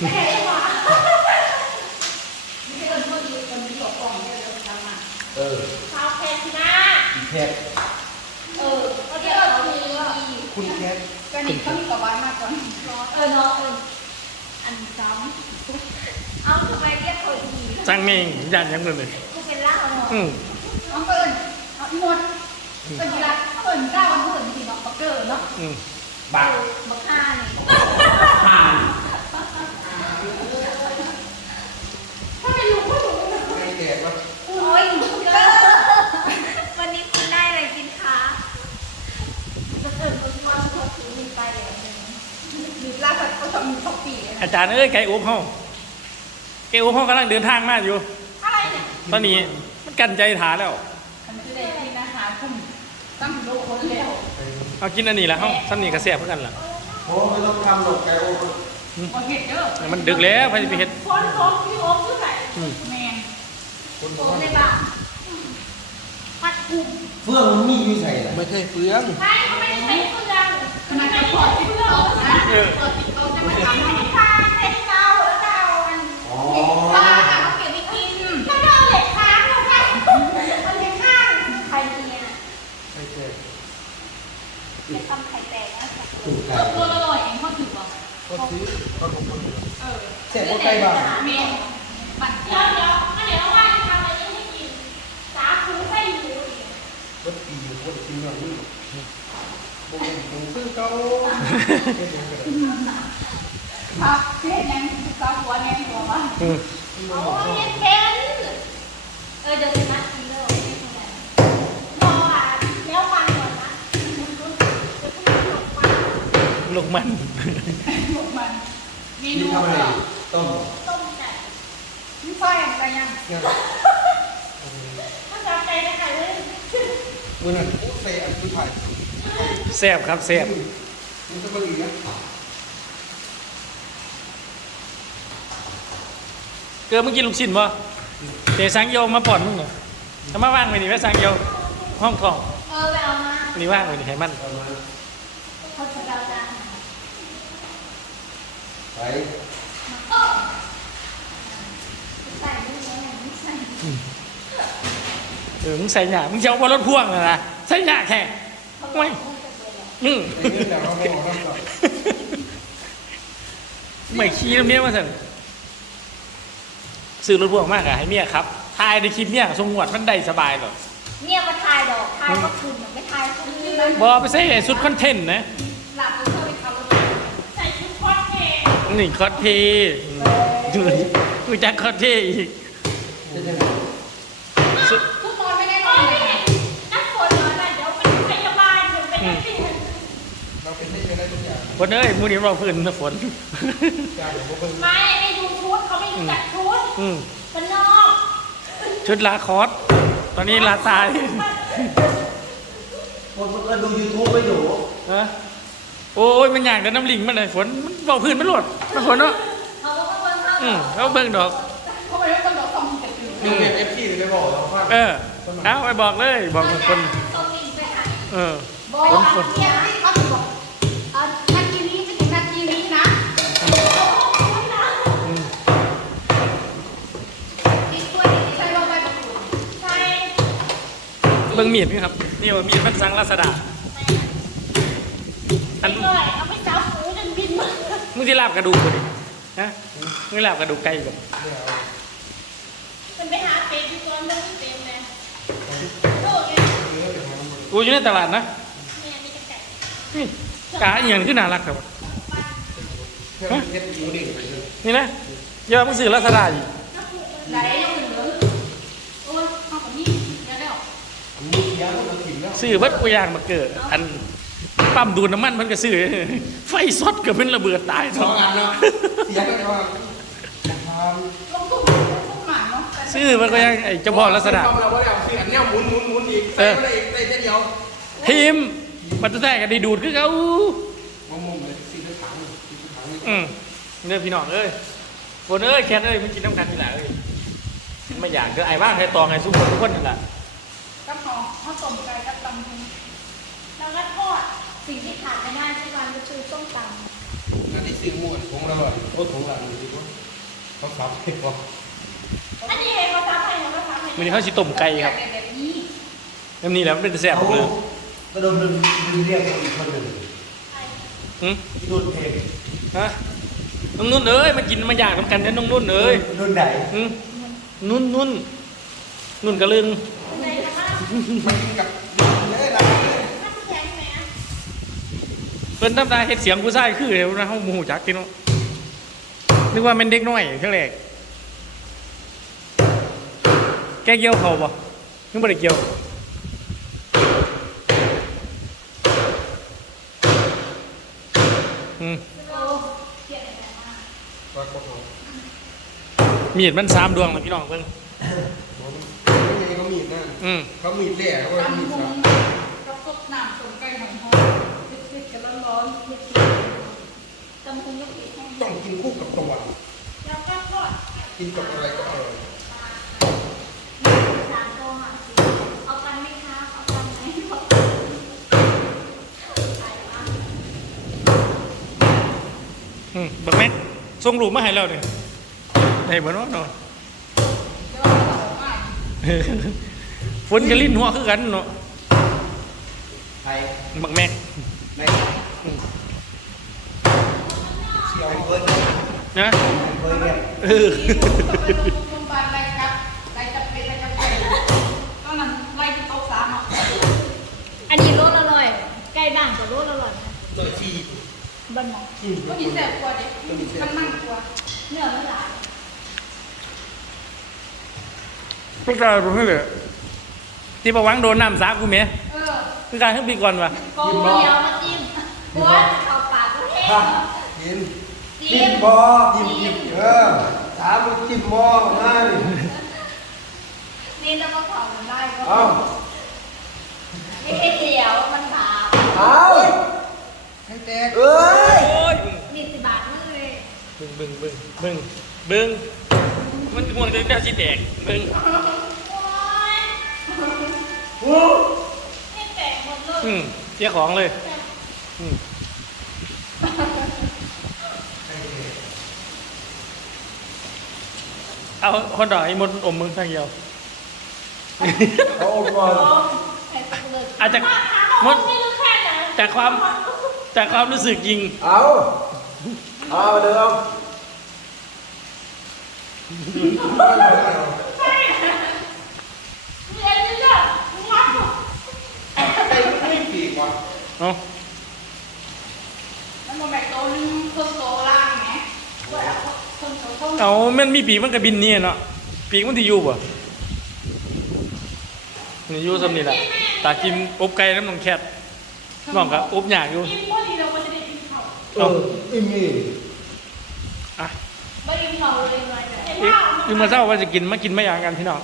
เนี่ยเราทำอะเออีแพทเออเขาเรียกว่าทีคุณแพทก็นี่เขามีกับบ้านมากกว่าเออเนาะเอออันซ้ำเอาทำไมเรียกเขาทีจังเมงยันยังเลยกูเป็นล่าเนาะอืมน้องเอิญเอาอีหมดเป็นกีฬาเอิญเก้าวันเอิญที่น้องปักเกอร์เนาะอืมบักบักห้านี่ผ่านถ้าไม่รู้ก็ถูก ไม่แก่ก็ โอ้ยเกอวันนี้คุณได้อะไรกินคะบักเอิญคนว่าเขาถือมีไปเลย หรือล่าสัตว์เขาทำส องปีเลยนะอาจารย์เอ้ยไก่อุบห้องไก่อุบห้องกำลังเดินทางมาอยู่ อะไรเนี่ยตอนนี้มันกันใจถาแล้วมันจะได้กินอาหารคุ้มตั้งโลกคนแล้วเอากินอันนี้แหละเฮ้าซ้ำนี่กระแสบเพื่อกันล่ะโอ้ไม่ต้องทำหรอกไก่โอ้มาเห็ดเด้อมันดึกแล้วไปไปเห็ดคนของพี่โอ๊คคือไหนอืมแมงคนบโอ๊อกคว่าในบ้านปัดกลุ่มเฟื่องมันมีอยู่ใส่ไม่ใช่เฟืองใช่เขาไม่ได้ใช้เครื่องมันอาจจะปลอดที่เพื่อนนะเออปลอดที่เขาจะมาทำให้ พักเทศยังสาวหัวแนงหัวมาอืมโอ้ยเย็นเย็นเออเดี๋ยวนะกินเลยรออะแล้วฟังก่อนนะเดี๋ยวคุณผู้ชมฟังลูกมันหมกมันเมนี่นูทำอะไรก็ต้ม ต้มไก่มีไฟอะไรยังเนี่ยถ้าจะไปได้ไก่เลยมือนั่นเตะอันที่ถ่ายแสบครับแสบมันจะมาอีกนะเกิดมึงกินลูกชิ้นป่ะเตะสังโยมาป่อนมึงเหรอเอามาว่างไปนี่ไว้สังโยห้องทองเออไปเอามานี่ว่างไปนี่ให้มันเอามาเขาจะเอาจานไป ใส่ไม่ใส่ไม่ใส่ เออมึงใส่หยามึงจะเอาบนรถพ่วงเลยนะใส่หยาแข่ไม่อืมไปเรื่องแล้วเราไม่เอาต้องก่อนไม่ขี้ตรงนี้มาสั่นซื้อรถพ่วงมากอะให้เมียครับทายในคลิปเมียทรงหวดมันได้สบายหรอกเนี่ยมาทายดอกทายก็คุณไม่ทายคุณนี่บอไปใส่ชุดคอนเทนต์นะหลับตัวไปทำแล้วใส่ชุดคอสเพลย์นี่คอสเพย์ดูกูจักคอสเพย์อีก ฝนเอ้ยมูนี้เราพื้นนะฝนจ้างผมก็เพิ่งไม่ไอ้ดูชุดเขาไม่รู้จักชุดอืมมันนอกชุดลาคอสตอนนี้ลาตายคนมันก็ดูยูทูบไปอยู่ฮะโอ้ยมันอยากกับน้ำลิงมันเลยฝนมันบอกพื้นมันหลดมันฝนเนาะเขาก็เพิ่งเข้าอืมแล้วเบิ่งดอกเขาไปไม่ต้องดอกต้องแต่ตื่นนี่เป็นเอฟซีไปบอกเราว่าเออเอาไปบอกเลยบอกคนตรงนี้ไปหาเออบอกว่าเนี่ เบิ่งมีดนี่ครับ นี่ว่ามีดมันสังรัศดาอันเลยเอาไปจับหูจนบินมามึงที่ลาบกระดูกกูดิฮะมึงลาบกระดูกไก่แบบไม่เอามันไปหาเป็ดที่ตัวมันไม่เป็นเลยโลกไงเนื้อเป็นของมันกูอยู่ในตลาดนะเนี่ยมีแต่ไก่นี่กาอหย่างขึ้นน่ารักครับแค่เฮ็ดหมูดิ่งไปเลยนี่นะอย่ามึงซื้อรัศดาอีกไหน ซื้อเบัดกูย่างมาเกิด อันปั๊มดูดน้ำมันมันก็ซื้อไฟสดก็เป็นระเบิดตายสองอันเนาะเสียแล้วว่าทำลงตุ้มลงตุ้มหมาเนาะซื้อมันก็ยังไอ้เจ้าพ่อรัศดาทำเราว่าเราเสียเนี่ยหมุนหมุนหมุนอีกใส่ก็ได้อีกใส่เดียวทีมมันจะแตกกันได้ดูดคือเขามะม่วงเลยสี่กระถางสี่กระถางนี่อืมเนี่ยพี่น้องเอ้ยฝนเอ้ยแคนเอ้ยมันกินน้ำกันนี่แหละเอ้ยมันไม่อยากเด้อไอ้บ้างไอ้ตองไอ้สุกคนทุกคนนั่นแหละกับหอ ข้าวต้มไก่กับตำพุงแล้วก็ทอดสิ่งที่ขาดไม่ได้ทุกวันก็คือส้มตำอันที่สิ่งม้วนของเราอะโอ้ของหลังนี่ก็เขาซับให้ก่อนอันนี้เองเขาทำให้เขาทำให้วันนี้เขาสิต้มไก่ครับ แบบนี้น้ำนี้แหล้วมันเป็นแซ่บหมดเลยกระโดดดึงดึงเรียกอีกคนหนึ่งหืมที่โดนเพลงฮะน้องนุ่นเอ้ยมากินมาอยากน้ำกันเนี่ยน้องนุ่นเอ้ยโดนไหนหืมนุ่นนุ่นนุ่นกระลึงในกระทะ มันกินกับเลยล่ะถ้าแข็งไหมอะเพิ่นทำตาเฮ็ดเสียงผู้ชายคือเดี๋ยวนะเฮาหมูจักกินเนาะนึกว่าเป็นเด็กน้อยครั้งแรกแกเกี่ยวเขาบ่นึกบ่ได้เกี่ยวอืมโอ้เกลียดอะไรมากปลากระเพรามีดมันสามดวงนะพี่น้องเพิ่น ไม่ไงก็มีดนั่นเขามีดแหล่เขาว่าตำมีดมุซับกับซุปน้ำต้มไก่หอมหอมเผ็ดๆกันร้อนๆเผ็ดตำคุงยกปีกแห้งต้องกินคู่กับตัวแล้วก็ทอดกินกับอะไรก็อร่อยสามโตหาสิเอากันไหมคะเอากันไหมอาใส่มาอืมบักแม่นส่งรูปมาให้แล้วนี่ได้บ่เนาะเนาะ ๆแล้วก็ออกมา ฝนก็ลิ้นหัวคือกันเนาะไทยบักแม่นในเชียวเบิร์ดนะเบิร์ดเนี่ยเออที่ดูกับไปดูโรงพยาบาลไรครับไรจับเป็นไรจับไก่ตอนนั้นไล่ที่โต๊ะสามอะอันนี้รสอร่อยใกล้บ้านกับรสอร่อยนะตัวที่บ้านหมออืมก็มีแสบกว่าเด็กมันมั่นกว่าเนื้อมันหลาย พวกเรารู้เลยที่ประวังโดนน้ำสากูแม่เออคือการให้ปีก่อนวะโกเดียวมาจิ้มโอ้ยเข้าปากก็แห้งกินจิ้จิ้มมบอจิ้มจิ้มเออถามว่าจิ้มบอมาดินี่จะมาเผามันได้ก็เอ้าไม่ใช่เดียวมันบาปเอาให้แตกเอ้ยโอ้ยนี่สิบบาทนั่นเลยบึงบึงบึงบึงบึง มันมันจะได้สิแตกบึงโอ้ยให้แตกหมดเลยอืมเสียของเลย อืมเอาคนดอกไอ้มดอมมึงทางเดียวเอาออกก่อนอาจจะมด ไม่รู้แค่ไหนจากความจากความรู้สึกจริง เอาเอาเดี๋ยว เอาเรียนเยอะๆงับไอ้ไม่ปีกว่ะเนาะมันมาแบกโต๊ะนึงคนโต๊ะล่างไงว่าคนโต๊ะคนเอามันมีปีกมันก็บินนี่เนาะปีกมันที่อยู่ป่ะนี่อยู่สำนี่แหละตากินอบไก่น้ำนองแคทน้องก็อบหยากอยู่กินพอดีเราก็จะได้กินข้าวเอออิมี่อะไม่กินข้าวเลยเลย อีกอีกมาเศร้าว่าจะกินมากินไม่อยางกันพี่น้อง